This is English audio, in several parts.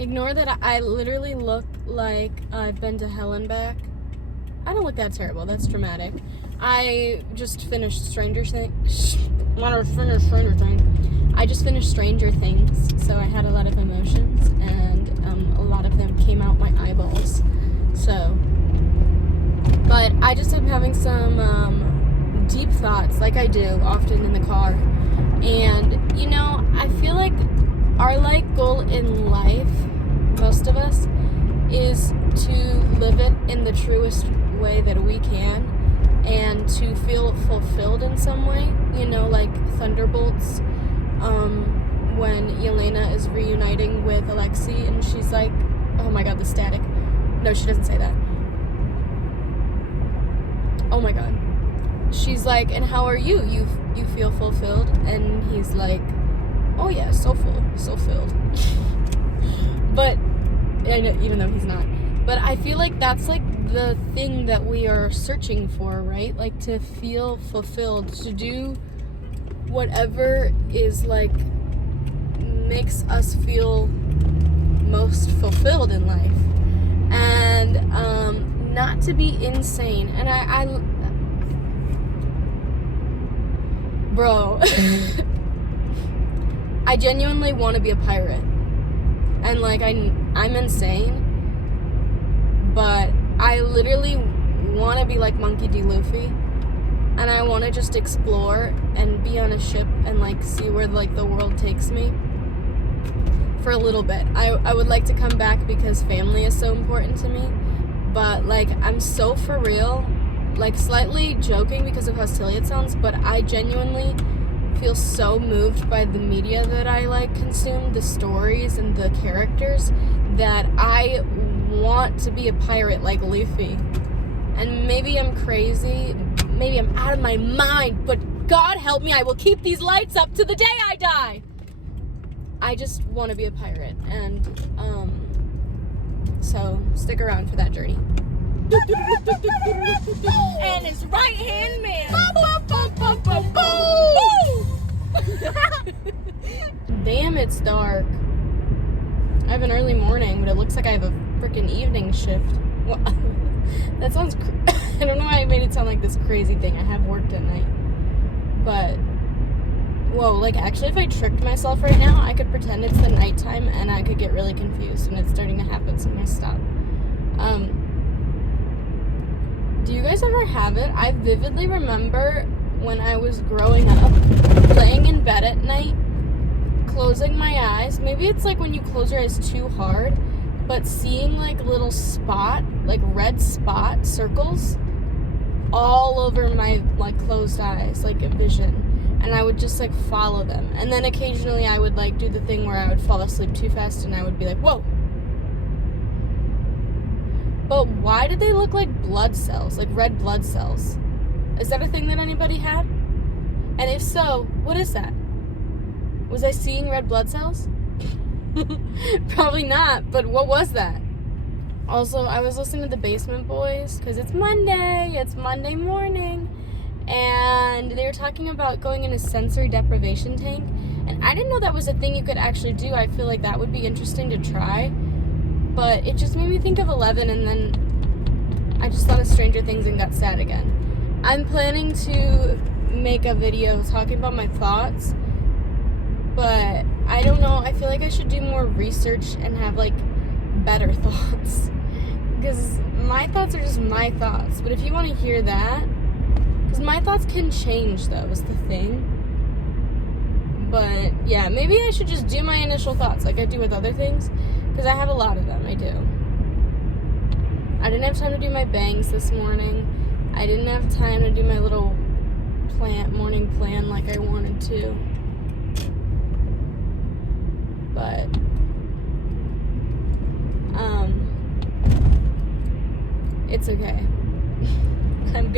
Ignore that I literally look like I've been to hell and back. I don't look that terrible. That's dramatic. I just finished Stranger Things. I just finished Stranger Things, so I had a lot of emotions, and a lot of them came out my eyeballs. So, but I just am having some deep thoughts, like I do often in the car. And, you know, I feel like our, goal in life, most of us, is to live it in the truest way that we can and to feel fulfilled in some way. You know, like Thunderbolts, when Yelena is reuniting with Alexei and she's like, oh my god, the static. No, she doesn't say that. Oh my god. She's like, and how are you? You feel fulfilled? And he's like, oh yeah, so full, so filled. But, even though he's not. But I feel like that's like the thing that we are searching for, right? Like to feel fulfilled, to do whatever is like makes us feel most fulfilled in life. And not to be insane. And I bro, I genuinely want to be a pirate. And like I'm insane, but I literally want to be like Monkey D. Luffy, and I want to just explore and be on a ship and like see where like the world takes me for a little bit. I would like to come back because family is so important to me, but like I'm so for real, like slightly joking because of how silly it sounds, but I genuinely feel so moved by the media that I like consume, the stories and the characters, that I want to be a pirate like Luffy. And maybe I'm crazy, maybe I'm out of my mind, but God help me, I will keep these lights up to the day I die. I just want to be a pirate, and so stick around for that journey. And his right hand man. Damn, it's dark. I have an early morning, but it looks like I have a freaking evening shift. Well, that sounds I don't know why I made it sound like this crazy thing. I have worked at night. But whoa, like actually if I tricked myself right now, I could pretend it's the nighttime and I could get really confused, and it's starting to happen, so I'm gonna stop. Do you guys ever have it? I vividly remember when I was growing up, laying in bed at night, closing my eyes. Maybe it's like when you close your eyes too hard, but seeing like little spot, like red spot circles all over my like closed eyes, like a vision. And I would just like follow them. And then occasionally I would like do the thing where I would fall asleep too fast and I would be like, whoa. But why did they look like blood cells, like red blood cells? Is that a thing that anybody had? And if so, what is that? Was I seeing red blood cells? Probably not, but what was that? Also, I was listening to the Basement Boys, because it's Monday morning, and they were talking about going in a sensory deprivation tank, and I didn't know that was a thing you could actually do. I feel like that would be interesting to try. But it just made me think of 11, and then I just thought of Stranger Things and got sad again. I'm planning to make a video talking about my thoughts, but I don't know. I feel like I should do more research and have, like, better thoughts. Because my thoughts are just my thoughts. But if you want to hear that, because my thoughts can change, though, is the thing. But, yeah, maybe I should just do my initial thoughts like I do with other things. Because I have a lot of them, I do. I didn't have time to do my bangs this morning. I didn't have time to do my little morning plan like I wanted to. But, it's okay. I'm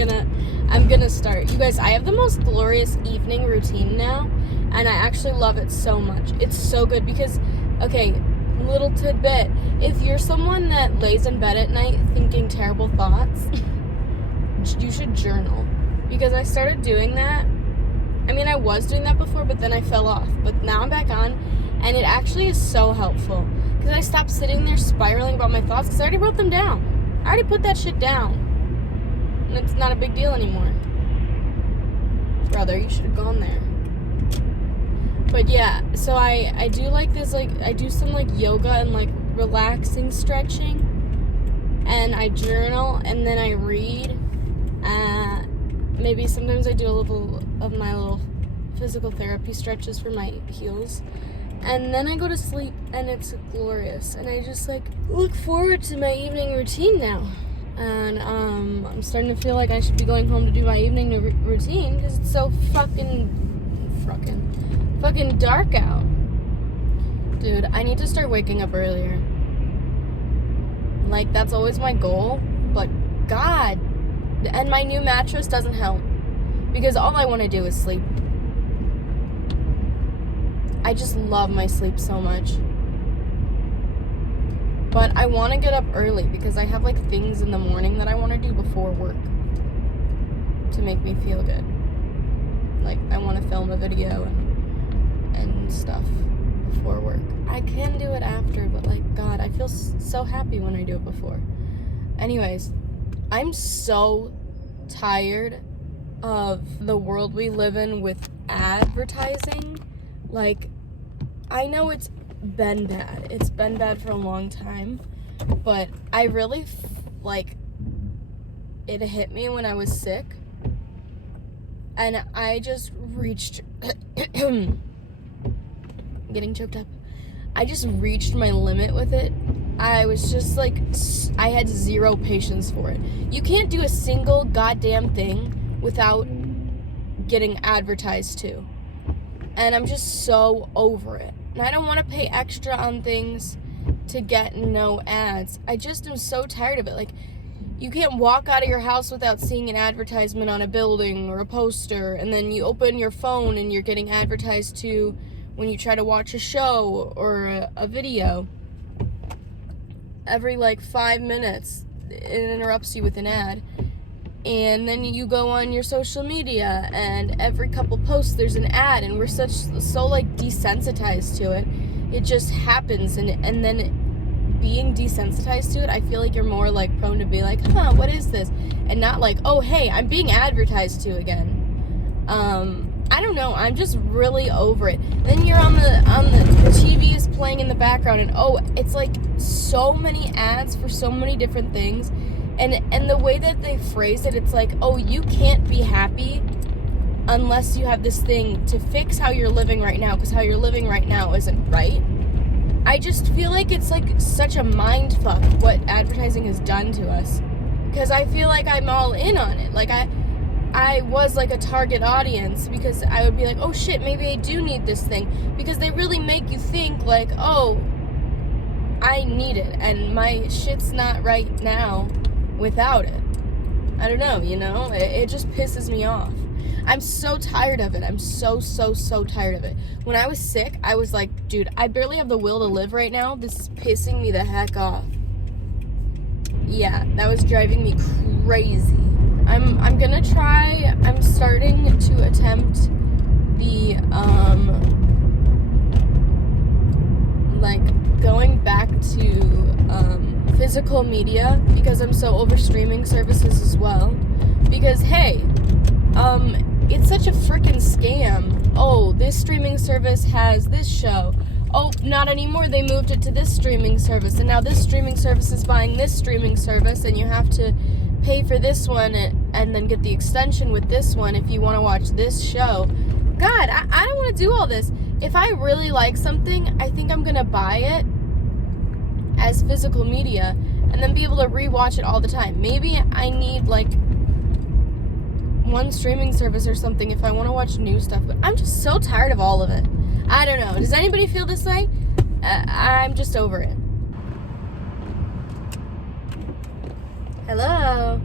gonna start. You guys, I have the most glorious evening routine now, and I actually love it so much. It's so good because, okay, little tidbit, if you're someone that lays in bed at night thinking terrible thoughts, you should journal, because I started doing that. I mean, I was doing that before, but then I fell off, but now I'm back on, and it actually is so helpful, Because I stopped sitting there spiraling about my thoughts because I already wrote them down. I already put that shit down. And it's not a big deal anymore. Brother, you should have gone there. But yeah, so I do like this, like, I do some, like, yoga and, like, relaxing stretching. And I journal, and then I read. Maybe sometimes I do a little of my little physical therapy stretches for my heels. And then I go to sleep, and it's glorious. And I just, like, look forward to my evening routine now. And I'm starting to feel like I should be going home to do my evening routine because it's so fucking dark out. Dude, I need to start waking up earlier. Like, that's always my goal, but God. And my new mattress doesn't help because all I want to do is sleep. I just love my sleep so much. But I want to get up early because I have, like, things in the morning that I want to do before work to make me feel good. Like, I want to film a video and stuff before work. I can do it after, but, like, God, I feel so happy when I do it before. Anyways, I'm so tired of the world we live in with advertising. Like, I know it's been bad. It's been bad for a long time, but I really, it hit me when I was sick, and I just reached, getting choked up. I just reached my limit with it. I was just like, I had zero patience for it. You can't do a single goddamn thing without getting advertised to. And I'm just so over it. And I don't want to pay extra on things to get no ads. I just am so tired of it. Like, you can't walk out of your house without seeing an advertisement on a building or a poster. And then you open your phone and you're getting advertised to when you try to watch a show or a video. Every, 5 minutes, it interrupts you with an ad. And then you go on your social media, and every couple posts there's an ad, and we're so desensitized to it. It just happens, and then being desensitized to it, I feel like you're more prone to be like, what is this? And not like, oh hey, I'm being advertised to again. I don't know, I'm just really over it. Then you're on the TV is playing in the background, and it's like so many ads for so many different things. And the way that they phrase it, it's like, oh, you can't be happy unless you have this thing to fix how you're living right now, because how you're living right now isn't right. I just feel like it's such a mind fuck what advertising has done to us, because I feel like I'm all in on it. Like, I was a target audience, because I would be like, oh shit, maybe I do need this thing, because they really make you think oh, I need it, and my shit's not right now without it. I don't know, it just pisses me off. I'm so tired of it. I'm so tired of it. When I was sick, I was like, dude, I barely have the will to live right now. This is pissing me the heck off. Yeah, that was driving me crazy. I'm gonna try, I'm starting to attempt the, going back to, physical media, because I'm so over streaming services as well. Because, hey, it's such a freaking scam. Oh, this streaming service has this show. Oh, not anymore. They moved it to this streaming service, and now this streaming service is buying this streaming service, and you have to pay for this one and then get the extension with this one if you want to watch this show. God, I don't want to do all this. If I really like something, I think I'm going to buy it as physical media and then be able to rewatch it all the time. Maybe I need one streaming service or something if I want to watch new stuff, but I'm just so tired of all of it. I don't know. Does anybody feel this way? I'm just over it. Hello.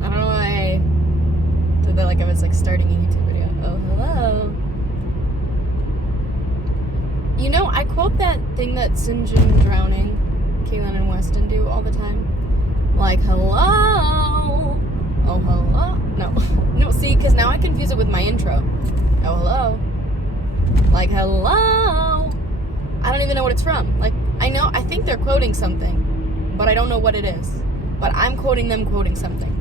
I don't know why I did that like I was starting a YouTube video. Oh, hello. I quote that thing that Sinjin Drowning, Kaylin and Weston do all the time. Hello. Oh, hello. No, see, because now I confuse it with my intro. Oh, hello. Hello. I don't even know what it's from. Like, I think they're quoting something, but I don't know what it is. But I'm quoting them quoting something.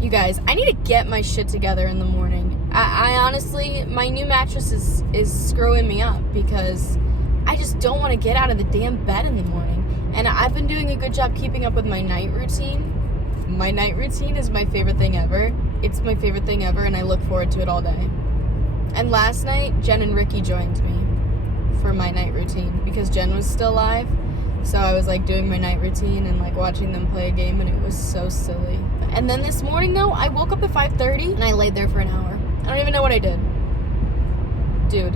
You guys, I need to get my shit together in the morning. I honestly, my new mattress is screwing me up because I just don't want to get out of the damn bed in the morning. And I've been doing a good job keeping up with my night routine. My night routine is my favorite thing ever. It's my favorite thing ever, and I look forward to it all day. And last night, Jen and Ricky joined me for my night routine because Jen was still alive. So I was like doing my night routine and like watching them play a game, and it was so silly. And then this morning though, I woke up at 5:30 and I laid there for an hour. I don't even know what I did. Dude,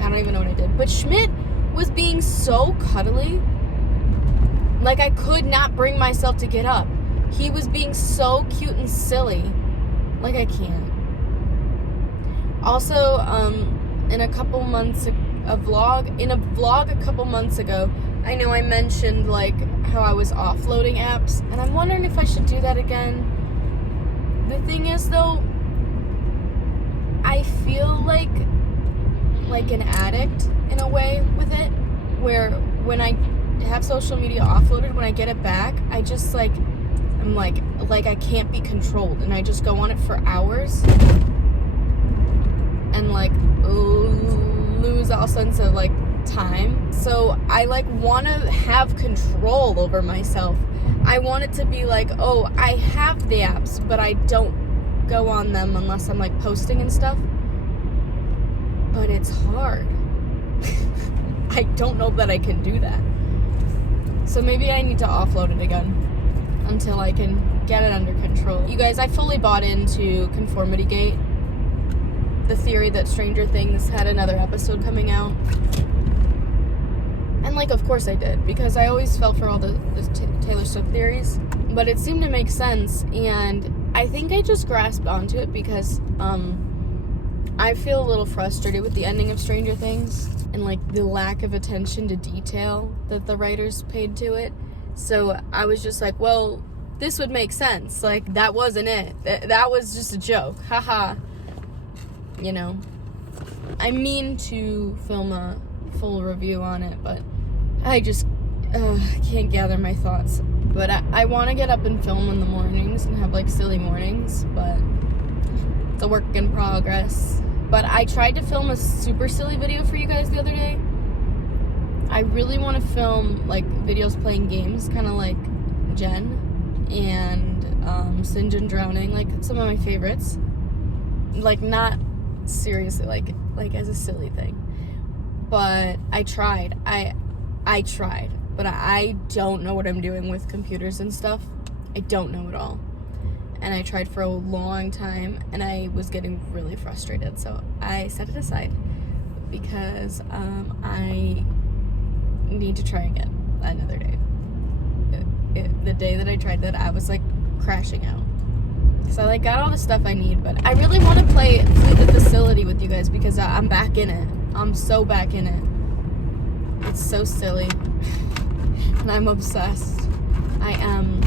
I don't even know what I did. But Schmidt was being so cuddly. Like, I could not bring myself to get up. He was being so cute and silly. Like, I can't. Also, in a vlog a couple months ago, I know I mentioned like how I was offloading apps, and I'm wondering if I should do that again. The thing is though, I feel like an addict in a way with it, where when I have social media offloaded, when I get it back, I just like, I'm like I can't be controlled, and I just go on it for hours and like lose all sense of like time. So I like want to have control over myself. I want it to be like, oh, I have the apps, but I don't go on them unless I'm like posting and stuff. But it's hard. I don't know that I can do that. So maybe I need to offload it again until I can get it under control. You guys, I fully bought into Conformity Gate. The theory that Stranger Things had another episode coming out. And like, of course I did, because I always fell for all the Taylor Swift theories. But it seemed to make sense, and I think I just grasped onto it because I feel a little frustrated with the ending of Stranger Things and like the lack of attention to detail that the writers paid to it. So I was just like, well, this would make sense. Like, that wasn't it. That was just a joke. Haha. You know, I mean to film a full review on it, but I just can't gather my thoughts. But I want to get up and film in the mornings and have like silly mornings, but it's a work in progress. But I tried to film a super silly video for you guys the other day. I really want to film like videos playing games, kind of like Jen and Singe and Drowning, like some of my favorites. Like, not seriously, like as a silly thing. But I tried. I tried. But I don't know what I'm doing with computers and stuff. I don't know at all. And I tried for a long time, and I was getting really frustrated. So I set it aside because I need to try again another day. The day that I tried that, I was like crashing out. So I like got all the stuff I need, but I really want to play the facility with you guys because I'm back in it. I'm so back in it. It's so silly. And I'm obsessed. I am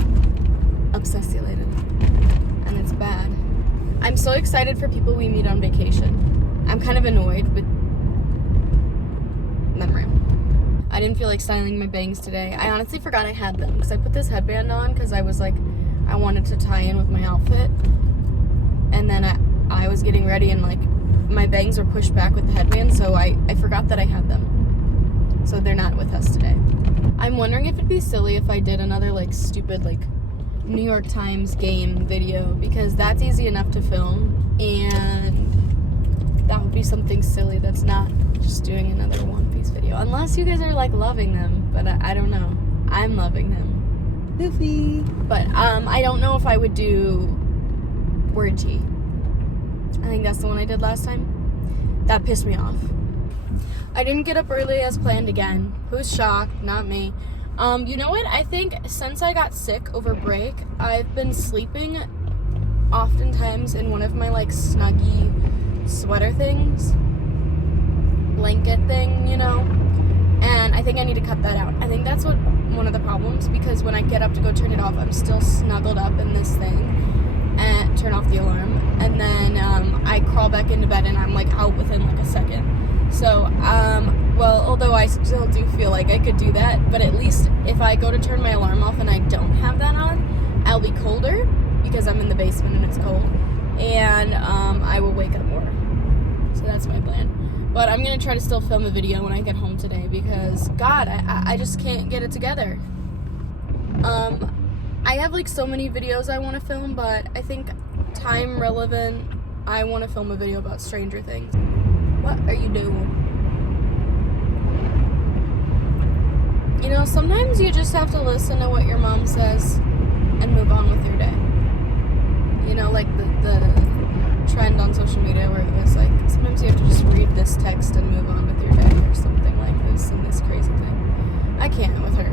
obsessulated. And it's bad. I'm so excited for people we meet on vacation. I'm kind of annoyed with memory. I didn't feel like styling my bangs today. I honestly forgot I had them because I put this headband on because I was like, I wanted to tie in with my outfit. And then I was getting ready and like my bangs were pushed back with the headband, so I forgot that I had them. So they're not with us today. I'm wondering if it'd be silly if I did another like stupid like New York Times game video, because that's easy enough to film, and that would be something silly that's not just doing another One Piece video. Unless you guys are like loving them, but I don't know. I'm loving them. Goofy. But I don't know if I would do Word Tea. I think that's the one I did last time. That pissed me off. I didn't get up early as planned again. Who's shocked? Not me. You know what? I think since I got sick over break, I've been sleeping oftentimes in one of my like snuggy sweater things. Blanket thing, you know? And I think I need to cut that out. I think that's one of the problems, because when I get up to go turn it off, I'm still snuggled up in this thing and turn off the alarm, and then I crawl back into bed, and I'm like out within like a second. So, well, although I still do feel like I could do that, but at least if I go to turn my alarm off and I don't have that on, I'll be colder because I'm in the basement and it's cold, and I will wake up more. So that's my plan. But I'm gonna try to still film a video when I get home today because, God, I just can't get it together. I have like so many videos I want to film, but I think time relevant, I want to film a video about Stranger Things. What are you doing? You know, sometimes you just have to listen to what your mom says and move on with your day. You know, like the trend on social media where it was like, sometimes you have to just read this text and move on with your day or something like this and this crazy thing. I can't with her.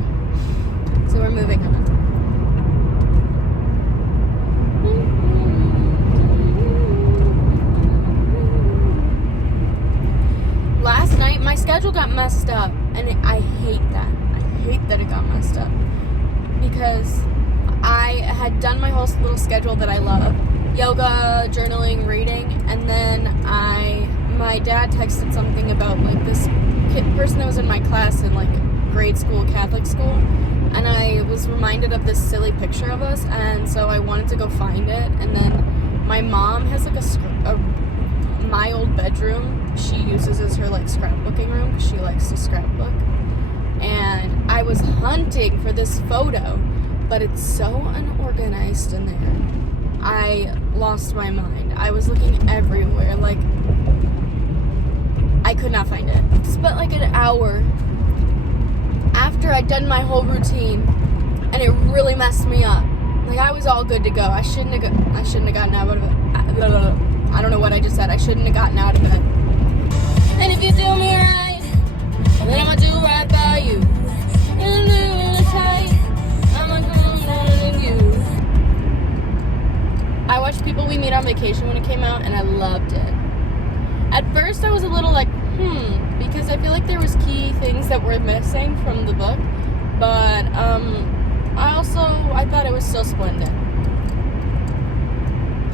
So we're moving on. Last night, my schedule got messed up, and I hate that. I hate that it got messed up because I had done my whole little schedule that I love. Yoga, journaling, reading, and then my dad texted something about like this person that was in my class in like grade school, Catholic school, and I was reminded of this silly picture of us, and so I wanted to go find it. And then my mom has like my old bedroom she uses as her like scrapbooking room because she likes to scrapbook, and I was hunting for this photo, but it's so unorganized in there. I lost my mind. I was looking everywhere, like I could not find it. Spent like an hour after I'd done my whole routine, and it really messed me up. Like I was all good to go. I shouldn't have gotten out of it. I don't know what I just said. I shouldn't have gotten out of bed. And if you do me right, then I'ma do right by you. And really tight, I'ma do you. I watched People We Meet on Vacation when it came out, and I loved it. At first, I was a little like, because I feel like there was key things that were missing from the book. But I thought it was still splendid.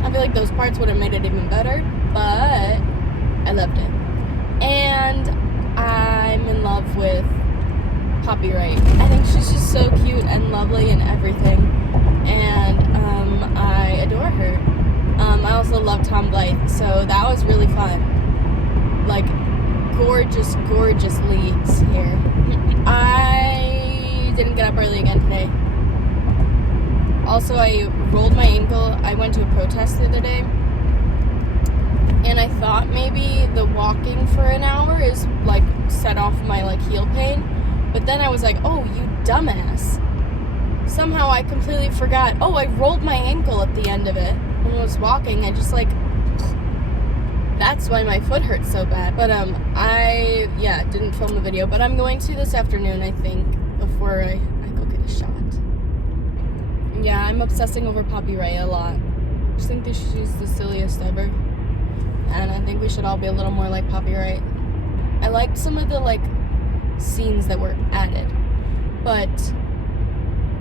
I feel like those parts would have made it even better, but I loved it. And I'm in love with Poppy Wright. I think she's just so cute and lovely and everything, and I adore her. I also love Tom Blythe, so that was really fun. Like, gorgeous leads here. I didn't get up early again today. Also, I rolled my ankle. I went to a protest the other day, and I thought maybe the walking for an hour is like set off my like heel pain, but then I was like, oh, you dumbass. Somehow I completely forgot, oh, I rolled my ankle at the end of it when I was walking. I just like, that's why my foot hurts so bad. But I didn't film the video, but I'm going to this afternoon, I think, before I go get a shot. Yeah, I'm obsessing over Poppy Wright a lot. I just think that she's the silliest ever. And I think we should all be a little more like Poppy Wright. I liked some of the, like, scenes that were added. But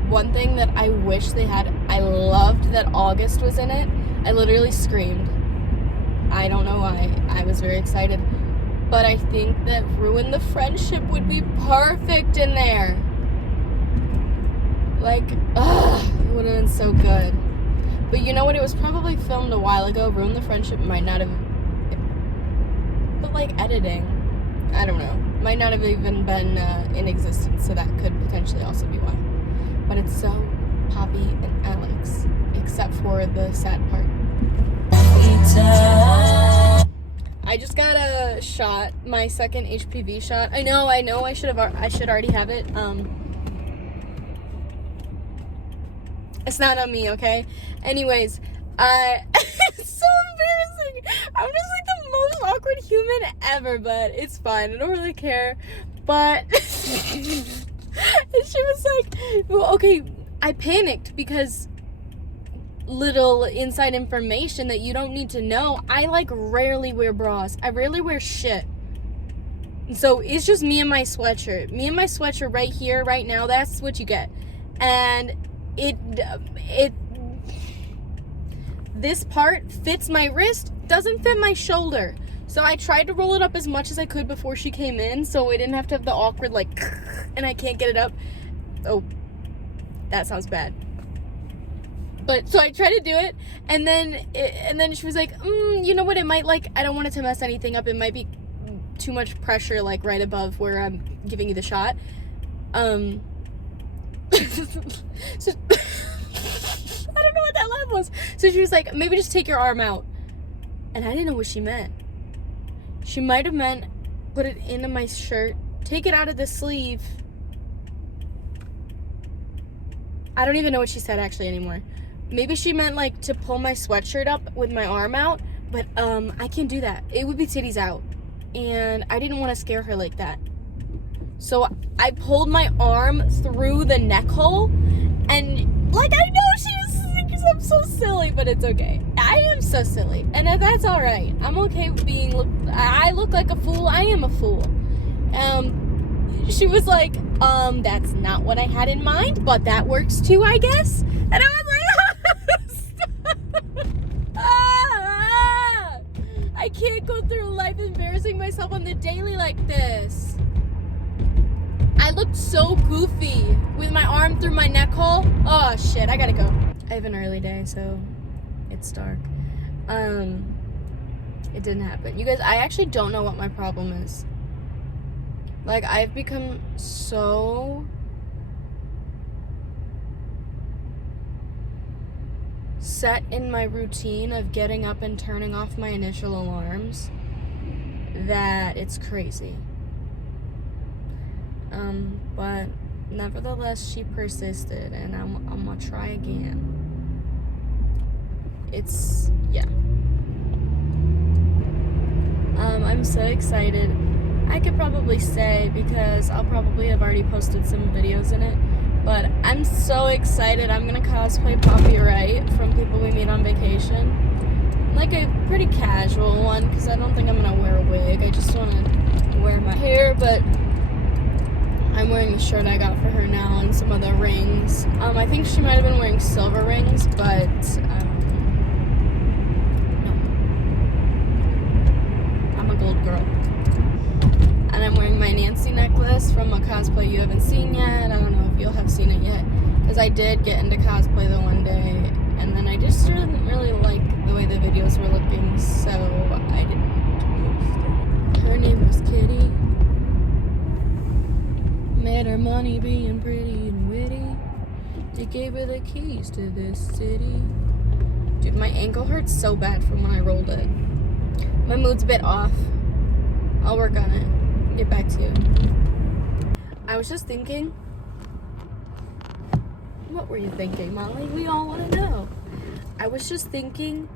one thing that I wish they had, I loved that August was in it. I literally screamed. I don't know why. I was very excited. But I think that Ruin the Friendship would be perfect in there. Like, it would have been so good. But you know what? It was probably filmed a while ago. Ruin the Friendship might not have... But, like, editing, I don't know. Might not have even been in existence, so that could potentially also be why. But it's so Poppy and Alex, except for the sad part. I just got a shot, my second HPV shot. I know, I should already have it. It's not on me, okay? Anyways, it's so embarrassing. I'm just like the most awkward human ever, but it's fine. I don't really care. But she was like, well, okay, I panicked because little inside information that you don't need to know. I like rarely wear bras. I rarely wear shit. So it's just me and my sweatshirt. Me and my sweatshirt right here, right now, that's what you get. And this part fits my wrist, doesn't fit my shoulder. So I tried to roll it up as much as I could before she came in, so we didn't have to have the awkward, like, and I can't get it up. Oh, that sounds bad. But, so I tried to do it, and then she was like, you know what, it might, like, I don't want it to mess anything up. It might be too much pressure, like, right above where I'm giving you the shot. So, I don't know what that laugh was. So she was like, maybe just take your arm out. And I didn't know what she meant. She might have meant put it into my shirt, take it out of the sleeve. I don't even know what she said actually anymore. Maybe she meant like to pull my sweatshirt up with my arm out, but I can't do that. It would be titties out. And I didn't want to scare her like that. So I pulled my arm through the neck hole, and like, I know she was thinking I'm so silly, but it's okay. I am so silly, and that's all right. I'm okay with being, I look like a fool. I am a fool. She was like, that's not what I had in mind, but that works too, I guess. And I was like, I can't go through life embarrassing myself on the daily like this. I looked so goofy with my arm through my neck hole. Oh shit, I gotta go. I have an early day, so it's dark. It didn't happen. You guys, I actually don't know what my problem is. Like, I've become so set in my routine of getting up and turning off my initial alarms that it's crazy. But nevertheless, she persisted, and I'm gonna try again. It's, yeah. I'm so excited. I could probably say, because I'll probably have already posted some videos in it, but I'm so excited. I'm gonna cosplay Poppy Wright from People We Meet on Vacation. Like a pretty casual one, because I don't think I'm gonna wear a wig. I just want to wear my hair, but I'm wearing the shirt I got for her now and some other rings. I think she might have been wearing silver rings, but no. I'm a gold girl. And I'm wearing my Nancy necklace from a cosplay you haven't seen yet. I don't know if you'll have seen it yet, because I did get into cosplay the one day, and then I just didn't really like the way the videos were looking, so I didn't post it. Her name was Kitty. Made her money being pretty and witty. They gave her the keys to this city. Dude, my ankle hurts so bad from when I rolled it. My mood's a bit off. I'll work on it. Get back to you. I was just thinking. What were you thinking, Molly? We all want to know. I was just thinking,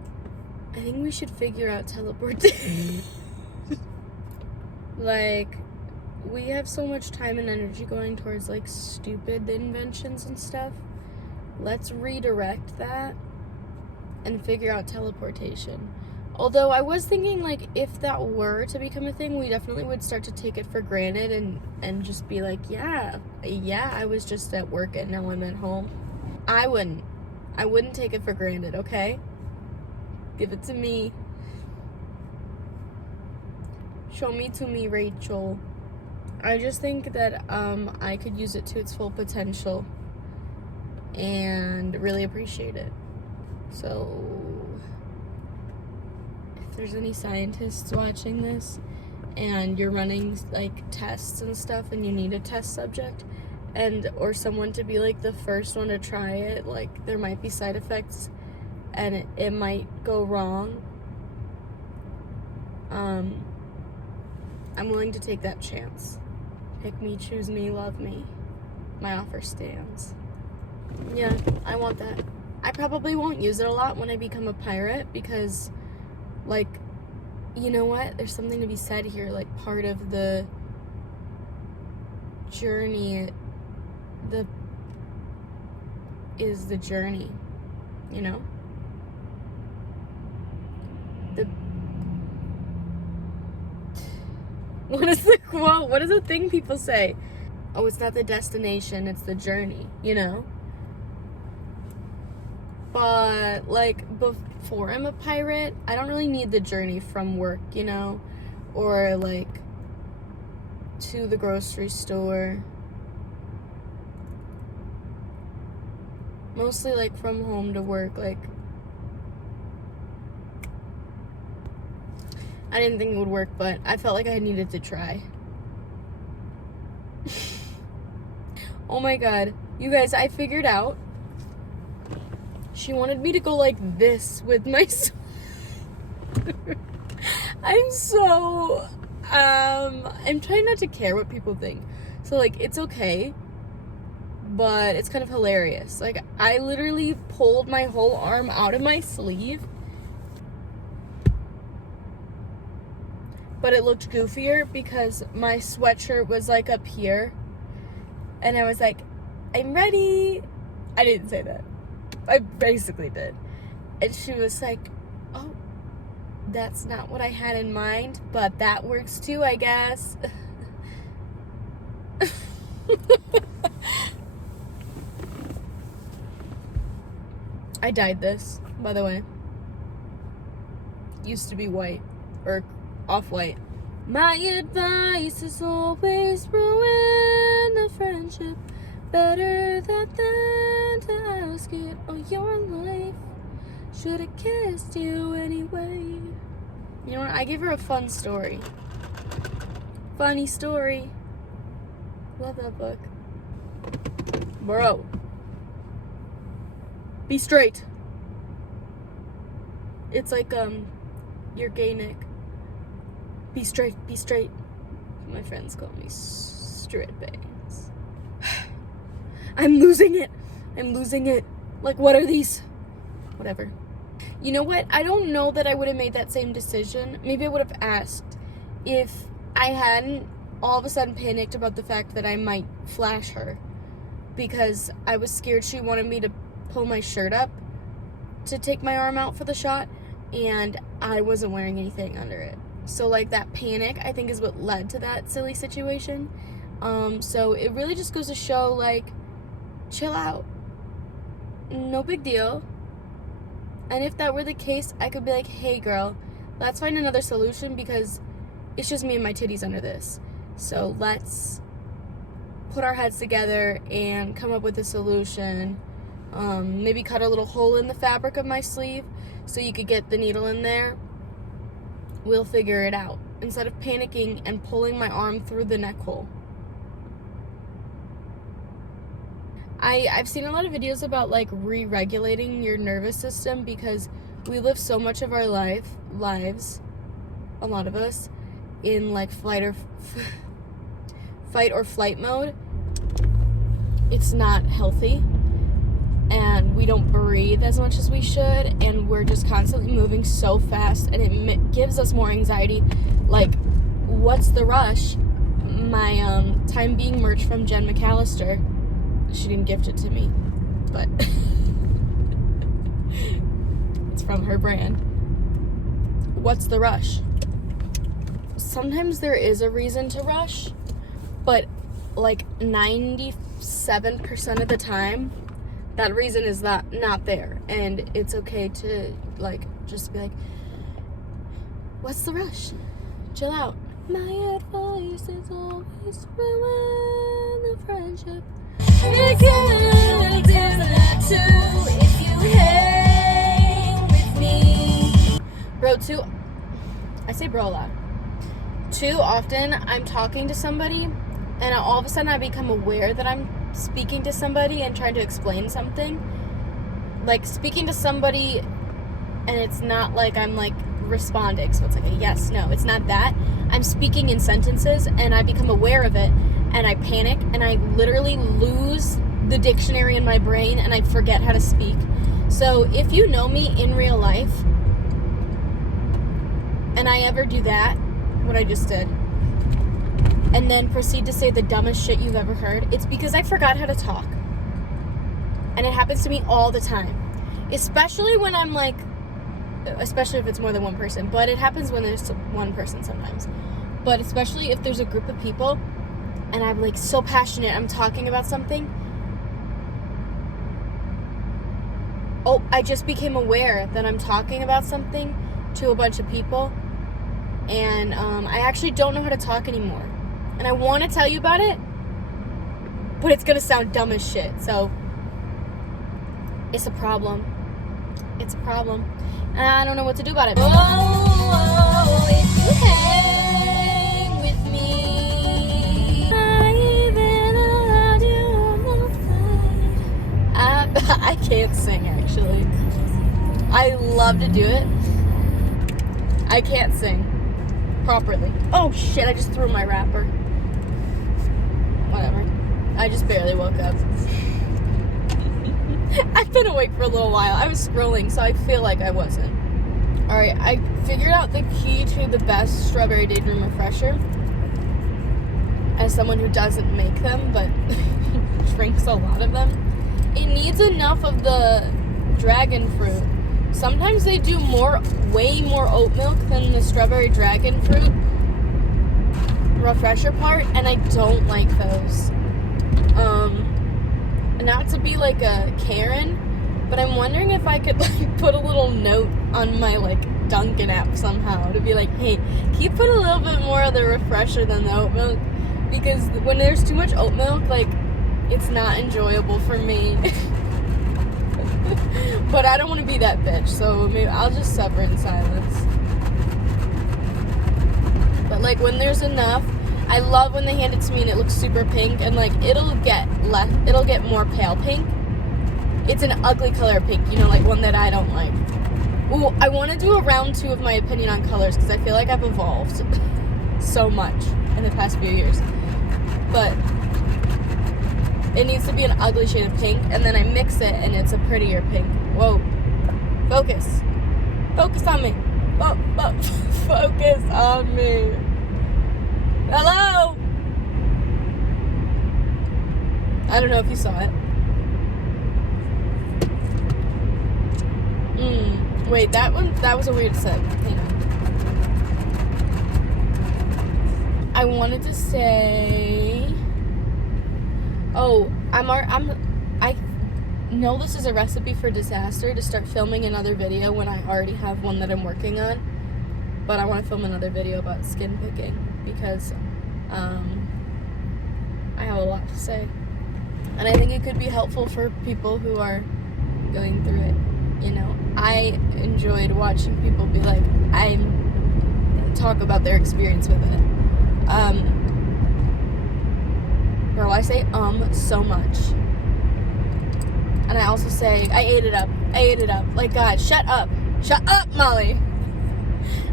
I think we should figure out teleportation. Like, we have so much time and energy going towards, like, stupid inventions and stuff. Let's redirect that and figure out teleportation. Although I was thinking, like, if that were to become a thing, we definitely would start to take it for granted and just be like, yeah, I was just at work and now I'm at home. I wouldn't take it for granted, okay? Give it to me. Show me to me, Rachel. I just think that I could use it to its full potential and really appreciate it. So, if there's any scientists watching this and you're running like tests and stuff and you need a test subject or someone to be like the first one to try it, like there might be side effects and it might go wrong, I'm willing to take that chance. Pick me, choose me, love me. My offer stands. Yeah, I want that. I probably won't use it a lot when I become a pirate because, like, you know what? There's something to be said here. Like, part of the journey is the journey, you know? What is the quote? What is the thing people say? Oh, it's not the destination, it's the journey, you know? But, like, before I'm a pirate, I don't really need the journey from work, you know? Or, like, to the grocery store. Mostly, like, from home to work, like, I didn't think it would work, but I felt like I needed to try. Oh my god. You guys, I figured out. She wanted me to go like this with my I'm so, I'm trying not to care what people think. So, like, it's okay, but it's kind of hilarious. Like, I literally pulled my whole arm out of my sleeve, but it looked goofier because my sweatshirt was, like, up here, and I was like, I'm ready. I didn't say that. I basically did. And she was like, oh, that's not what I had in mind, but that works too, I guess. I dyed this, by the way. Used to be white, or off-white. My advice is always ruin the friendship. Better that than to ask it all your life. Should've kissed you anyway. You know what? I gave her a fun story. Funny story. Love that book. Bro. Be straight. It's like, you're gay, Nick. Be straight, be straight. My friends call me straight bangs. I'm losing it. I'm losing it. Like, what are these? Whatever. You know what? I don't know that I would have made that same decision. Maybe I would have asked if I hadn't all of a sudden panicked about the fact that I might flash her. Because I was scared she wanted me to pull my shirt up to take my arm out for the shot. And I wasn't wearing anything under it. So, like, that panic, I think, is what led to that silly situation. So it really just goes to show, like, chill out. No big deal. And if that were the case, I could be like, hey, girl, let's find another solution because it's just me and my titties under this. So let's put our heads together and come up with a solution. Maybe cut a little hole in the fabric of my sleeve so you could get the needle in there. We'll figure it out. Instead of panicking and pulling my arm through the neck hole. I've seen a lot of videos about, like, re-regulating your nervous system because we live so much of our lives, a lot of us, in, like, fight or flight mode. It's not healthy, and we don't breathe as much as we should, and we're just constantly moving so fast, and it gives us more anxiety. Like, what's the rush? My Time Being merch from Jen McAllister. She didn't gift it to me, but it's from her brand. What's the rush? Sometimes there is a reason to rush, but like 97% of the time, that reason is not there. And it's okay to, like, just be like, what's the rush? Chill out. My advice is always ruin the friendship. You can do that too if you hang with me. Bro, I say bro a lot. Too often, I'm talking to somebody, and all of a sudden I become aware that I'm speaking to somebody and trying to explain something. Like, speaking to somebody, and it's not like I'm, like, responding. So it's like a yes, no. It's not that. I'm speaking in sentences, and I become aware of it, and I panic, and I literally lose the dictionary in my brain, and I forget how to speak. So if you know me in real life, and I ever do that, what I just did, and then proceed to say the dumbest shit you've ever heard, it's because I forgot how to talk. And it happens to me all the time. Especially when I'm like, especially if it's more than one person, but it happens when there's one person sometimes. But especially if there's a group of people, and I'm like so passionate, I'm talking about something. Oh, I just became aware that I'm talking about something to a bunch of people, and I actually don't know how to talk anymore. And I want to tell you about it, but it's going to sound dumb as shit. So, it's a problem. It's a problem. And I don't know what to do about it. Oh, if you hang with me, I even allowed you on the flight. I can't sing, actually. I love to do it. I can't sing properly. Oh shit, I just threw my wrapper. Whatever. I just barely woke up. I've been awake for a little while. I was scrolling, so I feel like I wasn't. Alright, I figured out the key to the best Strawberry Daydream Refresher. As someone who doesn't make them, but drinks a lot of them. It needs enough of the dragon fruit. Sometimes they do way more oat milk than the strawberry dragon fruit refresher part, and I don't like those. Not to be like a Karen, but I'm wondering if I could like put a little note on my like Dunkin' app somehow to be like, hey, can you put a little bit more of the refresher than the oat milk? Because when there's too much oat milk, like, it's not enjoyable for me. But I don't want to be that bitch, so maybe I'll just suffer in silence. But like when there's enough, I love when they hand it to me and it looks super pink, and like it'll get more pale pink. It's an ugly color pink, you know, like one that I don't like. Ooh, I want to do a round 2 of my opinion on colors because I feel like I've evolved so much in the past few years. But it needs to be an ugly shade of pink, and then I mix it and it's a prettier pink. Whoa. Focus. Focus on me. Focus on me. Hello? I don't know if you saw it. Wait, that was a weird set. Hang on. I wanted to say... Oh, I know this is a recipe for disaster to start filming another video when I already have one that I'm working on. But I want to film another video about skin picking because I have a lot to say. And I think it could be helpful for people who are going through it. You know, I enjoyed watching people be like, talk about their experience with it. Girl, I say so much. And I also say, I ate it up. Like, God, shut up, Molly.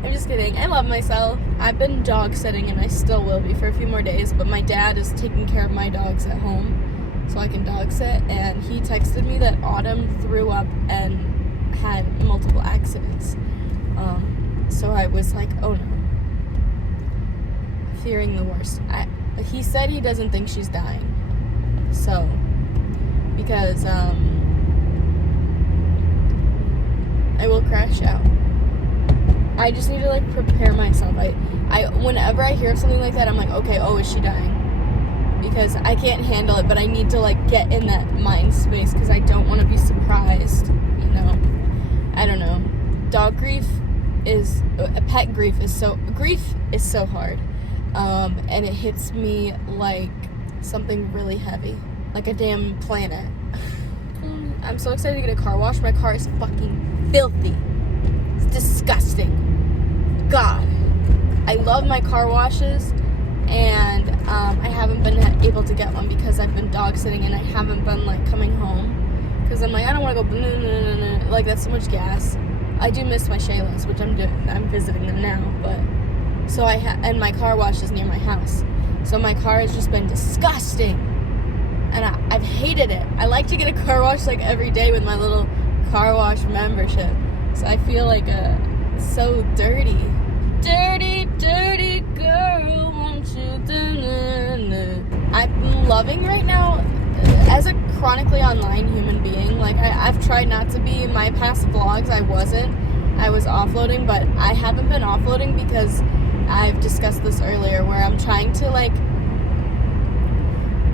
I'm just kidding. I love myself. I've been dog sitting and I still will be for a few more days, but my dad is taking care of my dogs at home so I can dog sit, and he texted me that Autumn threw up and had multiple accidents. So I was like, oh no. Fearing the worst. He said he doesn't think she's dying. So, because I will crash out. I just need to like prepare myself. I whenever I hear something like that, I'm like, okay, oh, is she dying? Because I can't handle it, but I need to like get in that mind space because I don't want to be surprised, you know? I don't know. Pet grief is so hard. And it hits me like something really heavy, like a damn planet. I'm so excited to get a car wash. My car is fucking filthy. It's disgusting. God. I love my car washes, and I haven't been able to get one because I've been dog sitting and I haven't been like coming home because I'm like, I don't want to go like that's so much gas. I do miss my Shaylas, which I'm doing. I'm visiting them now, but so and my car wash is near my house, so my car has just been disgusting, and I've hated it. I like to get a car wash like every day with my little car wash membership, so I feel like so dirty girl, won't you? I'm loving right now as a chronically online human being. Like I've tried not to be. My past vlogs I was offloading, but I haven't been offloading because I've discussed this earlier, where I'm trying to like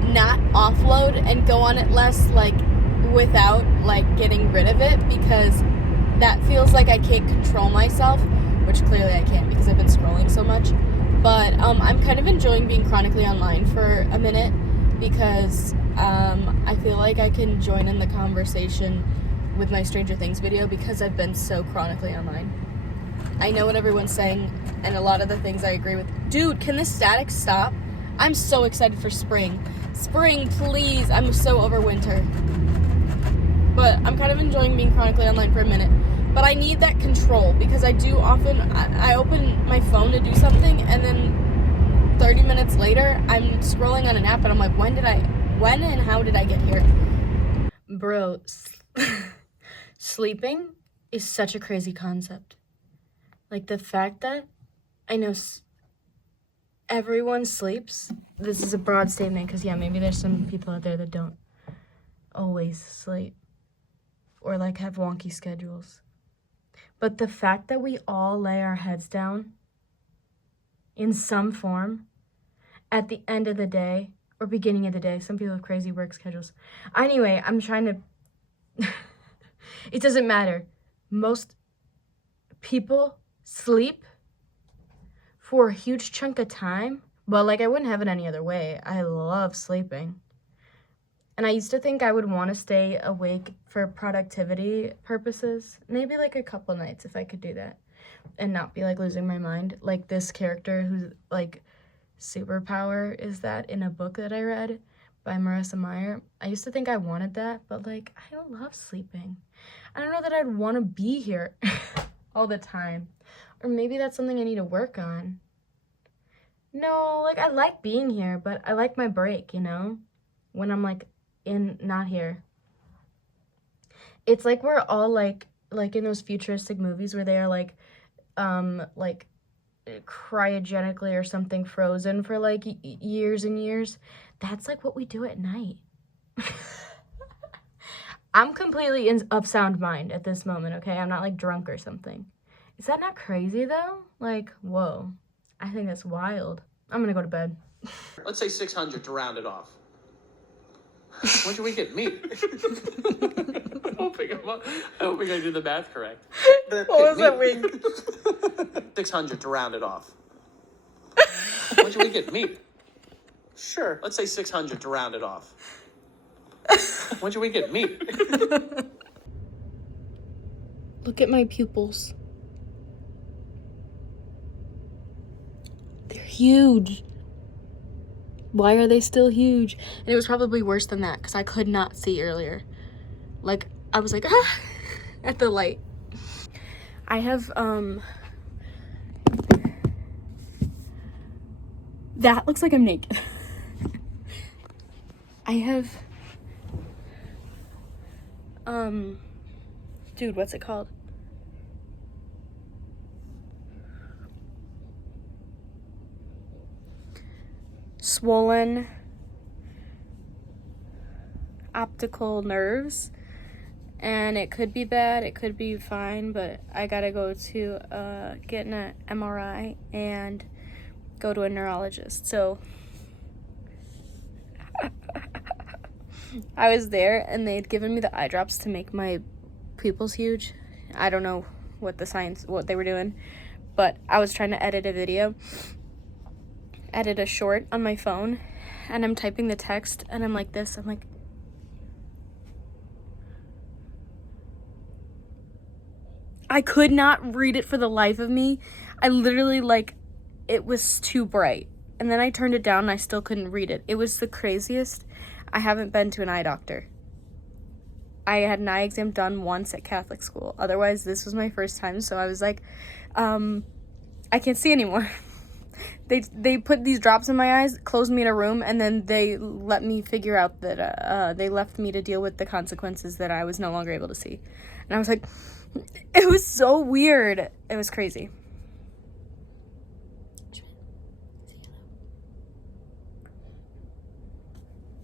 not offload and go on it less like without like getting rid of it, because that feels like I can't control myself, which clearly I can't because I've been scrolling so much. But I'm kind of enjoying being chronically online for a minute, because I feel like I can join in the conversation with my Stranger Things video because I've been so chronically online. I know what everyone's saying, and a lot of the things I agree with. Dude, can this static stop? I'm so excited for spring. Spring, please. I'm so over winter. But I'm kind of enjoying being chronically online for a minute. But I need that control, because I do often, I open my phone to do something, and then 30 minutes later, I'm scrolling on an app, and I'm like, when and how did I get here? Bro, sleeping is such a crazy concept. Like, the fact that I know everyone sleeps. This is a broad statement, because, yeah, maybe there's some people out there that don't always sleep or, like, have wonky schedules. But the fact that we all lay our heads down in some form at the end of the day or beginning of the day. Some people have crazy work schedules. Anyway, I'm trying to... It doesn't matter. Most people sleep for a huge chunk of time. Well, like, I wouldn't have it any other way. I love sleeping. And I used to think I would want to stay awake for productivity purposes. Maybe, like, a couple nights if I could do that. And not be, like, losing my mind. Like, this character who's, like, superpower is that in a book that I read by Marissa Meyer. I used to think I wanted that, but, like, I don't love sleeping. I don't know that I'd want to be here all the time. Or maybe that's something I need to work on. No, like, I like being here, but I like my break, you know? When I'm, like, not here. It's like we're all, like in those futuristic movies where they are, like, cryogenically or something frozen for, like, years and years. That's, like, what we do at night. I'm completely of sound mind at this moment, okay? I'm not, like, drunk or something. Is that not crazy, though? Like, whoa. I think that's wild. I'm gonna go to bed. Let's say 600 to round it off. When do we get meat? I'm hoping I do the math correct. What was that wing? 600 to round it off. When do we get meat? Sure. Let's say 600 to round it off. When do we get meat? Look at my pupils. They're huge. Why are they still huge? And it was probably worse than that, because I could not see earlier. Like, I was like, ah, at the light. I have, that looks like I'm naked. I have, dude, what's it called? Swollen optical nerves, and it could be bad, it could be fine, but I gotta go to get an MRI and go to a neurologist. So I was there, and they had given me the eye drops to make my pupils huge. I don't know what they were doing, but I was trying to edit a short on my phone, and I'm typing the text, and I'm like this. I'm like, I could not read it for the life of me. I literally, like, it was too bright. And then I turned it down, and I still couldn't read it. It was the craziest. I haven't been to an eye doctor. I had an eye exam done once at Catholic school. Otherwise, this was my first time, so I was like, I can't see anymore. They put these drops in my eyes, closed me in a room, and then they let me figure out that they left me to deal with the consequences that I was no longer able to see. And I was like, it was so weird. It was crazy.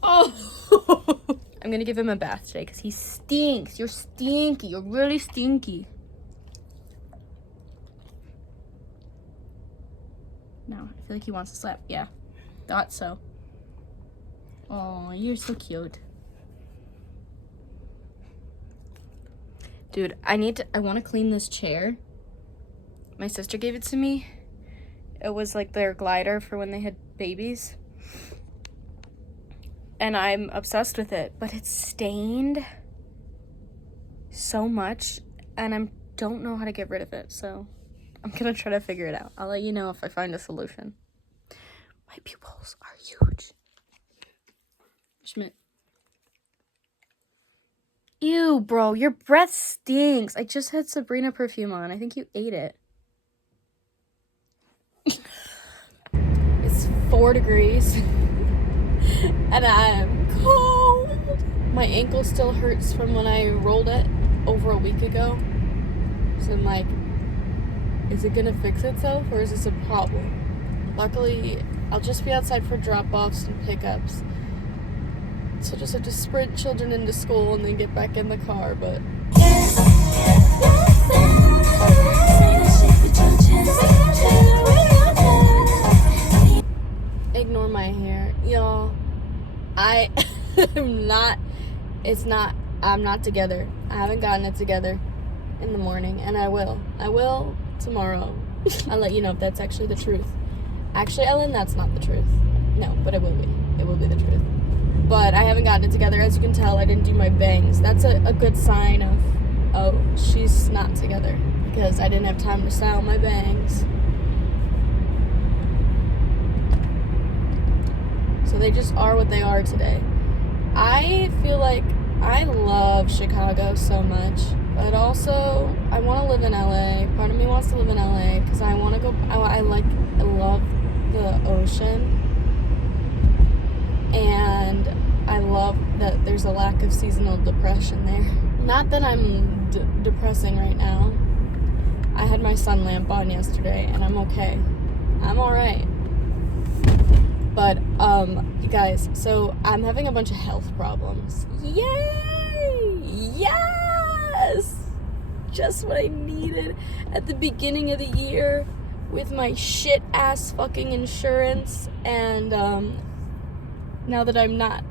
Oh, I'm gonna give him a bath today because he stinks. You're stinky. You're really stinky. No, I feel like he wants to slap. Yeah, thought so. Oh, you're so cute. Dude, I want to clean this chair. My sister gave it to me. It was like their glider for when they had babies. And I'm obsessed with it, but it's stained so much and I don't know how to get rid of it, so I'm gonna try to figure it out. I'll let you know if I find a solution. My pupils are huge. Schmidt. Ew, bro, your breath stinks. I just had Sabrina perfume on. I think you ate it. It's 4 degrees. And I'm cold. My ankle still hurts from when I rolled it over a week ago. So I'm like, is it gonna fix itself or is this a problem? Luckily, I'll just be outside for drop-offs and pickups. So I just have to sprint children into school and then get back in the car, but... Ignore my hair. Y'all, I'm not together. I haven't gotten it together in the morning, and I will. I will tomorrow. I'll let you know if that's actually the truth. Actually, Ellen, that's not the truth. No, but it will be. It will be the truth. But I haven't gotten it together. As you can tell, I didn't do my bangs. That's a good sign of, oh, she's not together. Because I didn't have time to style my bangs. So they just are what they are today. I feel like I love Chicago so much. But also, I want to live in LA. Part of me wants to live in LA. Because I want to go, I love the ocean. And I love that there's a lack of seasonal depression there. Not that I'm depressing right now. I had my sun lamp on yesterday and I'm okay. I'm alright. But, you guys, so I'm having a bunch of health problems. Yay! Yes! Just what I needed at the beginning of the year with my shit ass fucking insurance and, now that I'm not,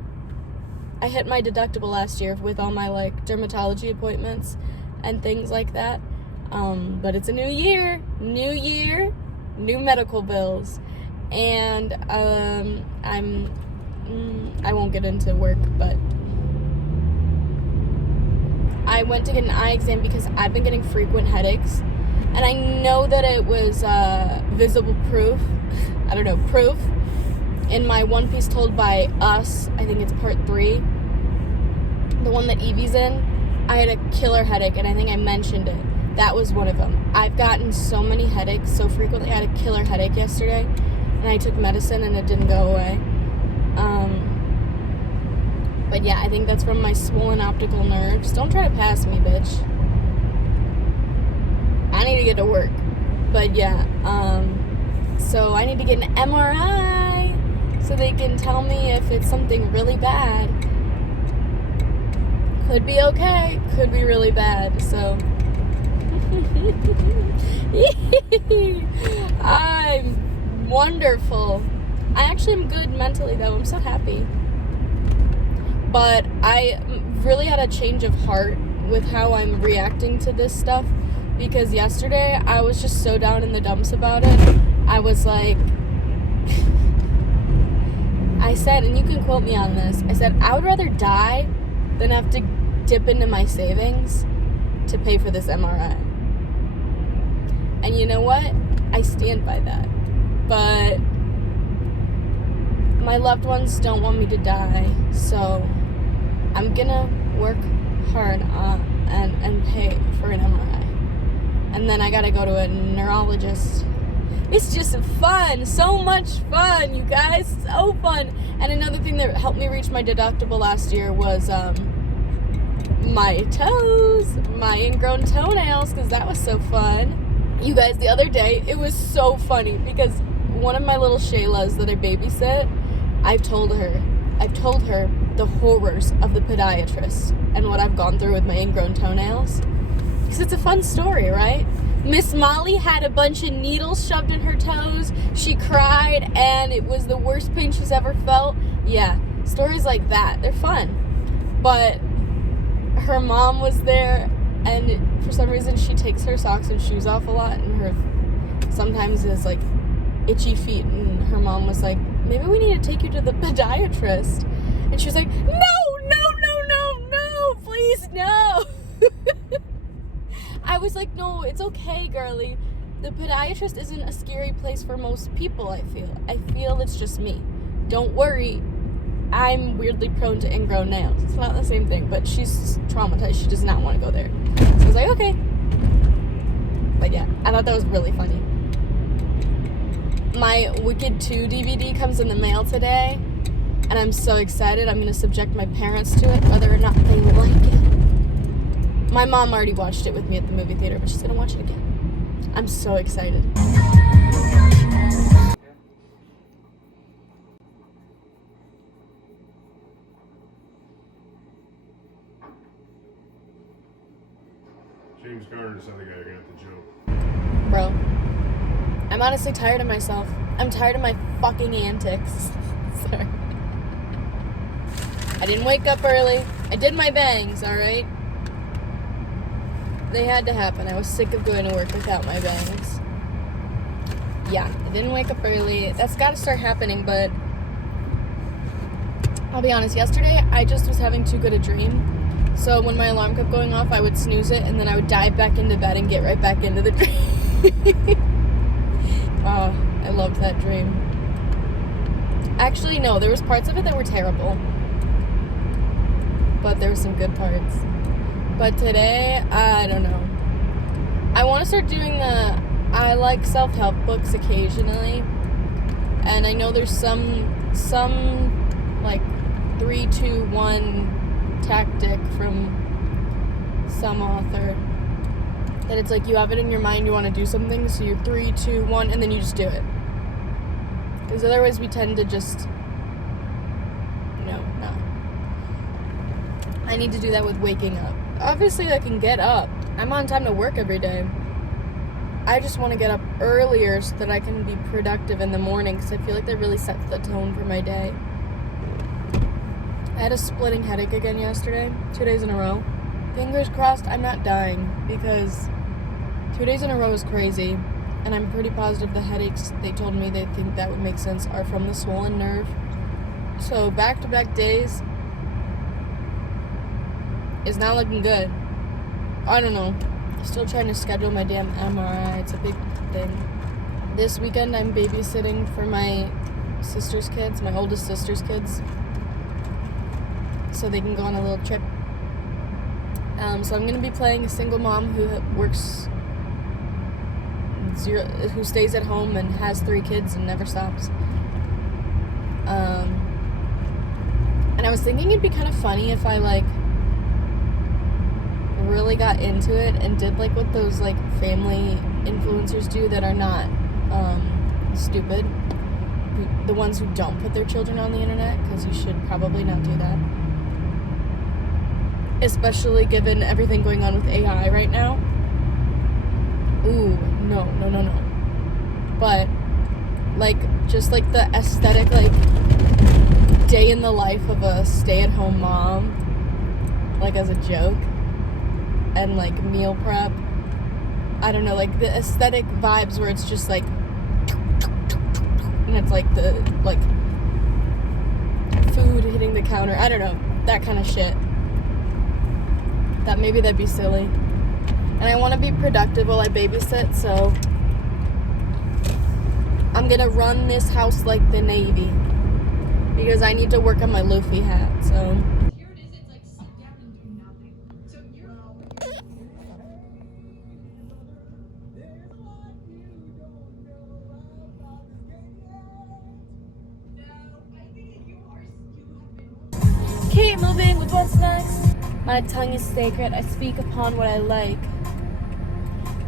I hit my deductible last year with all my, like, dermatology appointments and things like that, but it's a new year, new medical bills, and, I won't get into work, but I went to get an eye exam because I've been getting frequent headaches, and I know that it was, visible proof, proof, in my One Piece Told by Us, I think it's part 3, the one that Evie's in, I had a killer headache, and I think I mentioned it. That was one of them. I've gotten so many headaches so frequently. I had a killer headache yesterday, and I took medicine, and it didn't go away. But yeah, I think that's from my swollen optical nerves. Don't try to pass me, bitch. I need to get to work. But yeah, so I need to get an MRI. So they can tell me if it's something really bad. Could be okay, could be really bad, so. I'm wonderful. I actually am good mentally though, I'm so happy. But I really had a change of heart with how I'm reacting to this stuff. Because yesterday, I was just so down in the dumps about it. I was like... I said, and you can quote me on this, I said, I would rather die than have to dip into my savings to pay for this MRI. And you know what? I stand by that. But my loved ones don't want me to die, so I'm gonna work hard and pay for an MRI. And then I gotta go to a neurologist. It's just fun, so much fun, you guys, so fun. And another thing that helped me reach my deductible last year was my toes, my ingrown toenails, because that was so fun. You guys, the other day, it was so funny because one of my little Shaylas that I babysit, I've told her the horrors of the podiatrist and what I've gone through with my ingrown toenails. Because it's a fun story, right? Miss Molly had a bunch of needles shoved in her toes. She cried, and it was the worst pain she's ever felt. Yeah, stories like that, they're fun. But her mom was there, And for some reason, she takes her socks and shoes off a lot, and her sometimes is like itchy feet. And her mom was like, maybe we need to take you to the podiatrist. And she was like, no, please, no. I was like, no, it's okay, girlie. The podiatrist isn't a scary place for most people, I feel it's just me. Don't worry. I'm weirdly prone to ingrown nails. It's not the same thing, but she's traumatized. She does not want to go there. So I was like, okay. But yeah, I thought that was really funny. My Wicked 2 DVD comes in the mail today, and I'm so excited. I'm going to subject my parents to it, whether or not they like it. My mom already watched it with me at the movie theater, but she's going to watch it again. I'm so excited. James Garner's the other guy who got the joke. Bro, I'm honestly tired of myself. I'm tired of my fucking antics. Sorry. I didn't wake up early. I did my bangs, alright? They had to happen. I was sick of going to work without my bangs. Yeah, I didn't wake up early. That's gotta start happening, but I'll be honest, yesterday I just was having too good a dream. So when my alarm kept going off, I would snooze it, and then I would dive back into bed and get right back into the dream. Oh, I loved that dream. Actually, no, there was parts of it that were terrible. But there were some good parts. But today, I don't know. I want to start doing I like self-help books occasionally. And I know there's some like 3-2-1 tactic from some author that it's like you have it in your mind you want to do something, so you're 3-2-1 and then you just do it, because otherwise we tend to just not. I need to do that with waking up. Obviously I can get up, I'm on time to work every day. I just want to get up earlier so that I can be productive in the morning, because I feel like that really sets the tone for my day. I had a splitting headache again yesterday, 2 days in a row. Fingers crossed I'm not dying, because 2 days in a row is crazy, and I'm pretty positive the headaches they told me they think that would make sense are from the swollen nerve. So back-to-back days is not looking good. I don't know. Still trying to schedule my damn MRI. It's a big thing. This weekend I'm babysitting for my sister's kids, my oldest sister's kids, so they can go on a little trip. So I'm going to be playing a single mom who works who stays at home and has 3 kids and never stops. And I was thinking it'd be kind of funny if I like really got into it and did like what those like family influencers do that are not stupid. The ones who don't put their children on the internet, because you should probably not do that. Especially given everything going on with AI right now. Ooh, no. But, like, just like the aesthetic, like, day in the life of a stay-at-home mom, like, as a joke, and, like, meal prep. I don't know, like, the aesthetic vibes where it's just, like, and it's, like, the, like, food hitting the counter. I don't know, that kind of shit. That maybe that'd be silly. And I want to be productive while I babysit, so I'm gonna run this house like the Navy, because I need to work on my Luffy hat, so. Here it is, it's like sit down and do nothing. So you're Keep moving with what's next. My tongue is sacred, I speak upon what I like.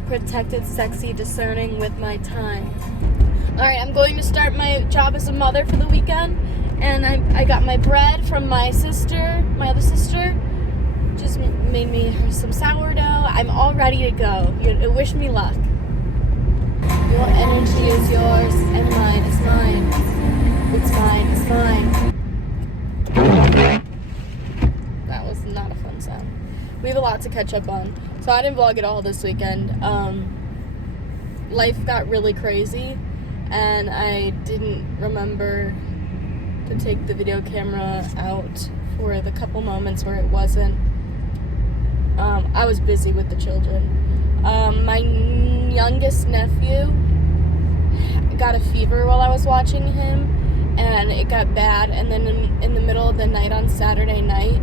Protected, sexy, discerning with my time. Alright, I'm going to start my job as a mother for the weekend. And I got my bread from my sister, my other sister. Just made me some sourdough. I'm all ready to go. Wish me luck. Your energy is yours, and mine is mine. It's mine, it's mine. That was not a fun sound. We have a lot to catch up on. So So I didn't vlog at all this weekend. Life got really crazy, and I didn't remember to take the video camera out for the couple moments where it wasn't. I was busy with the children. My youngest nephew got a fever while I was watching him, and it got bad, and then in the middle of the night on Saturday night,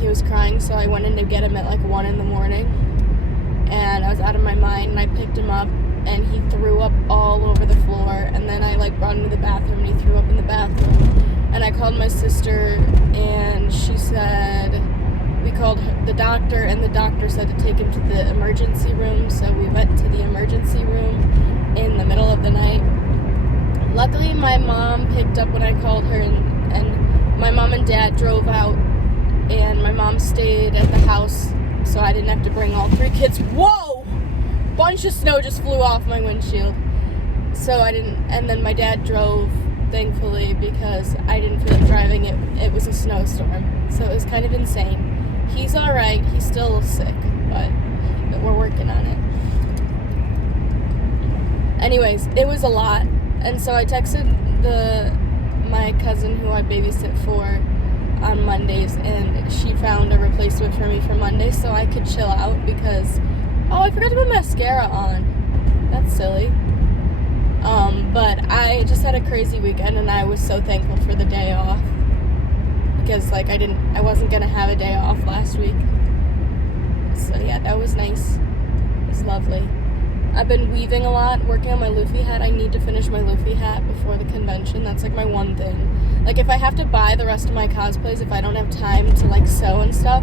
he was crying, so I went in to get him at like 1 in the morning, and I was out of my mind, and I picked him up, and he threw up all over the floor, and then I like brought him to the bathroom, and he threw up in the bathroom, and I called my sister, and she said, we called the doctor, and the doctor said to take him to the emergency room, so we went to the emergency room in the middle of the night. Luckily, my mom picked up when I called her, and my mom and dad drove out, and my mom stayed at the house, so I didn't have to bring all 3 kids. Whoa! Bunch of snow just flew off my windshield. So I didn't, and then my dad drove, thankfully, because I didn't feel like driving. It was a snowstorm, so it was kind of insane. He's alright, he's still sick, but we're working on it. Anyways, it was a lot, and so I texted my cousin who I babysit for on Mondays, and she found a replacement for me for Monday so I could chill out because, oh, I forgot to put mascara on. That's silly. But I just had a crazy weekend, and I was so thankful for the day off because like I wasn't gonna have a day off last week. So yeah, that was nice. It was lovely. I've been weaving a lot, working on my Luffy hat. I need to finish my Luffy hat before the convention. That's like my one thing. Like if I have to buy the rest of my cosplays, if I don't have time to like sew and stuff,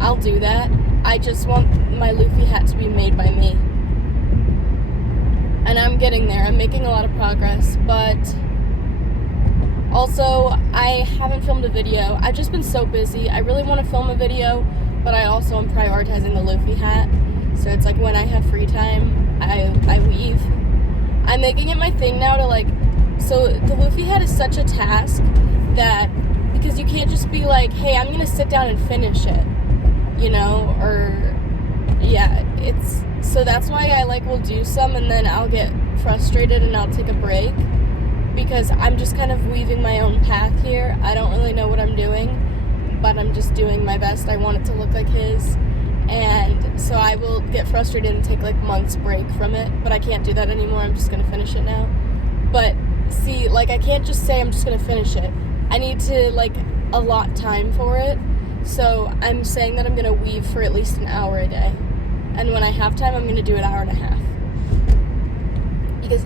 I'll do that. I just want my Luffy hat to be made by me. And I'm getting there. I'm making a lot of progress, but also I haven't filmed a video. I've just been so busy. I really want to film a video, but I also am prioritizing the Luffy hat. So it's like when I have free time, I weave. I'm making it my thing now to like, so the Luffy hat is such a task that, because you can't just be like, hey, I'm gonna sit down and finish it, you know, or, yeah, so that's why I like will do some and then I'll get frustrated and I'll take a break, because I'm just kind of weaving my own path here. I don't really know what I'm doing, but I'm just doing my best. I want it to look like his. And so I will get frustrated and take like months break from it, but I can't do that anymore. I'm just gonna finish it now. But see, like I can't just say I'm just gonna finish it. I need to like allot time for it. So I'm saying that I'm gonna weave for at least an hour a day. And when I have time, I'm gonna do an hour and a half. Because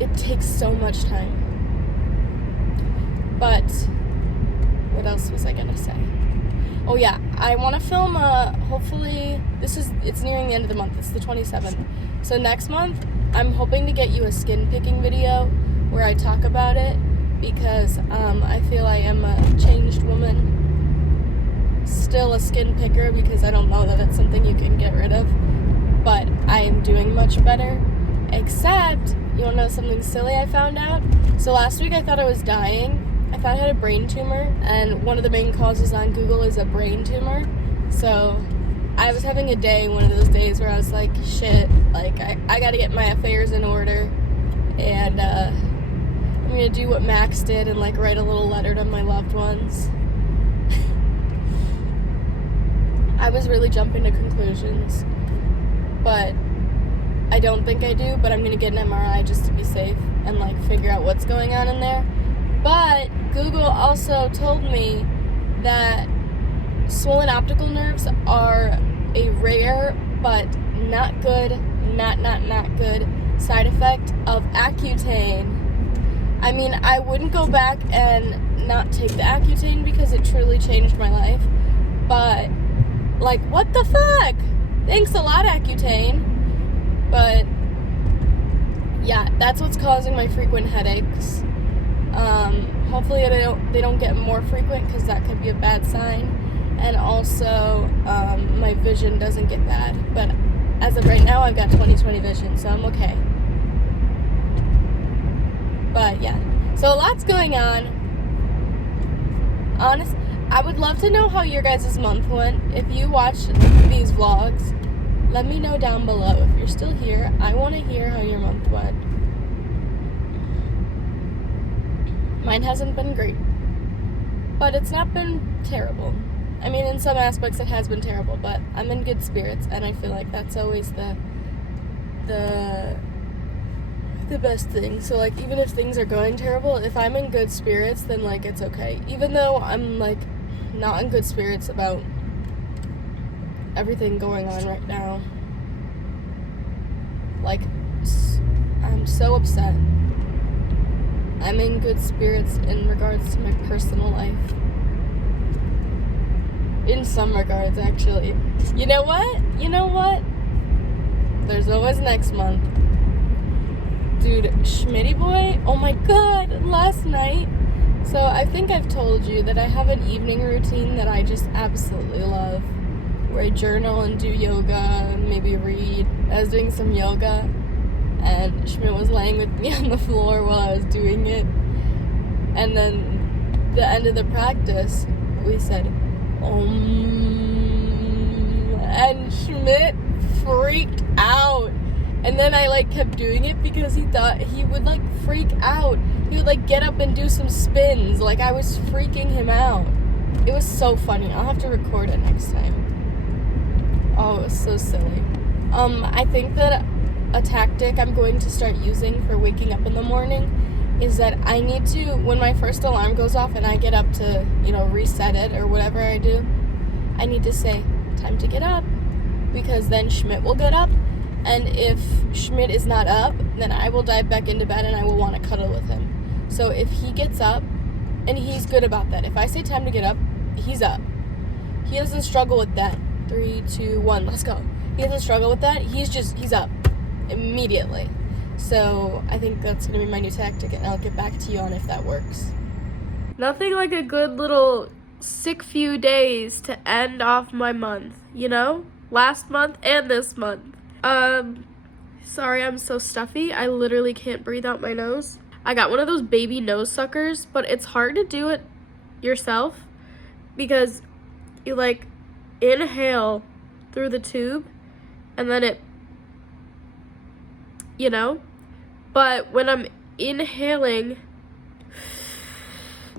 it takes so much time. But what else was I gonna say? Oh yeah, I want to film hopefully, it's nearing the end of the month, it's the 27th. So next month, I'm hoping to get you a skin picking video where I talk about it, because I feel I am a changed woman. Still a skin picker, because I don't know that it's something you can get rid of, but I am doing much better. Except, you wanna know something silly I found out? So last week I thought I was dying. I thought I had a brain tumor, and one of the main causes on Google is a brain tumor. So I was having a day, one of those days where I was like, shit, like I gotta get my affairs in order, and I'm gonna do what Max did and like write a little letter to my loved ones. I was really jumping to conclusions, but I don't think I do, but I'm gonna get an MRI just to be safe and like figure out what's going on in there. But Google also told me that swollen optical nerves are a rare but not good side effect of Accutane. I mean, I wouldn't go back and not take the Accutane because it truly changed my life. But, like, what the fuck? Thanks a lot, Accutane. But, yeah, that's what's causing my frequent headaches. Hopefully they don't get more frequent, because that could be a bad sign. And also, my vision doesn't get bad. But as of right now, I've got 20/20 vision, so I'm okay. But yeah, so a lot's going on. I would love to know how your guys' month went. If you watched these vlogs, let me know down below. If you're still here, I want to hear how your month went. Mine hasn't been great, but it's not been terrible. I mean, in some aspects it has been terrible, but I'm in good spirits, and I feel like that's always the best thing. So, like, even if things are going terrible, if I'm in good spirits, then, like, it's okay. Even though I'm, like, not in good spirits about everything going on right now. Like, I'm so upset. I'm in good spirits in regards to my personal life. In some regards, actually. You know what? There's always next month. Dude, Schmitty boy, oh my god, last night. So I think I've told you that I have an evening routine that I just absolutely love. Where I journal and do yoga, maybe read. I was doing some yoga, and Schmidt was laying with me on the floor while I was doing it. And then the end of the practice, we said, and Schmidt freaked out. And then I, like, kept doing it because he thought he would, like, freak out. He would, like, get up and do some spins. Like, I was freaking him out. It was so funny. I'll have to record it next time. Oh, it was so silly. I think that a tactic I'm going to start using for waking up in the morning is that I need to, when my first alarm goes off and I get up to, reset it or whatever I do, I need to say, time to get up. Because then Schmidt will get up. And if Schmidt is not up, then I will dive back into bed and I will want to cuddle with him. So if he gets up, and he's good about that. If I say time to get up, he's up. He doesn't struggle with that. 3, 2, 1, let's go. He doesn't struggle with that. He's up immediately. So I think that's going to be my new tactic, and I'll get back to you on if that works. Nothing like a good little sick few days to end off my month, Last month and this month. Sorry, I'm so stuffy. I literally can't breathe out my nose. I got one of those baby nose suckers, but it's hard to do it yourself because you, like, inhale through the tube and then it, but when I'm inhaling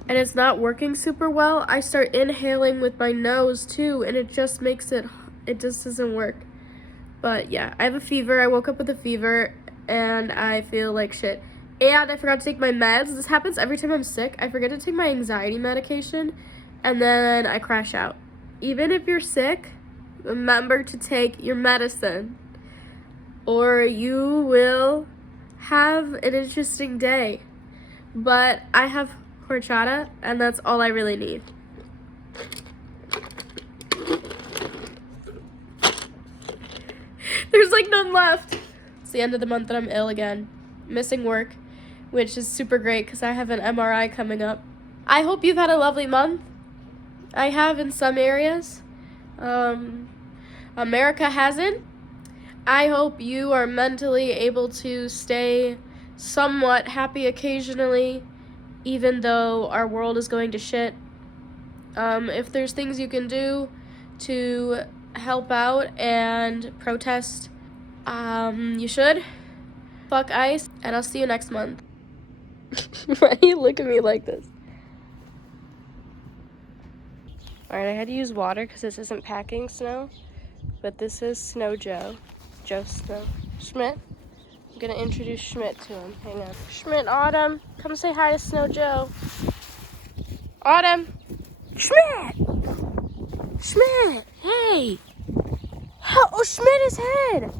and it's not working super well, I start inhaling with my nose too, and it just doesn't work. But yeah, I have a fever. I woke up with a fever and I feel like shit. And I forgot to take my meds. This happens every time I'm sick. I forget to take my anxiety medication and then I crash out. Even if you're sick, remember to take your medicine or you will have an interesting day. But I have horchata and that's all I really need. There's, like, none left. It's the end of the month and I'm ill again. Missing work, which is super great because I have an MRI coming up. I hope you've had a lovely month. I have in some areas. America hasn't. I hope you are mentally able to stay somewhat happy occasionally, even though our world is going to shit. If there's things you can do to help out and protest, you should. Fuck ICE, and I'll see you next month. Why do you look at me like this? Alright, I had to use water because this isn't packing snow, but this is Snow Joe. Joe Snow. Schmidt? I'm gonna introduce Schmidt to him. Hang on. Schmidt, Autumn, come say hi to Snow Joe. Autumn! Schmidt! Schmidt! Hey! Oh, Schmidt is head!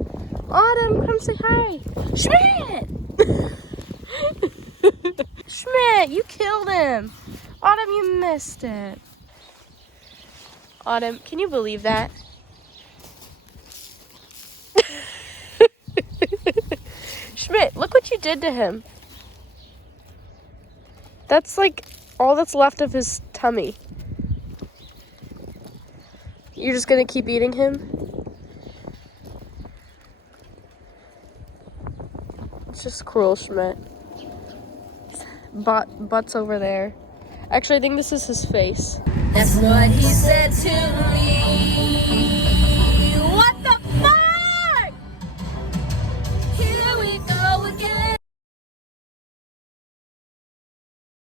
Autumn, come say hi. Schmidt! Schmidt, you killed him. Autumn, you missed it. Autumn, can you believe that? Schmidt, look what you did to him. That's like all that's left of his tummy. You're just gonna keep eating him? It's just cruel, Schmidt. Butt's over there. Actually, I think this is his face. That's what he said to me.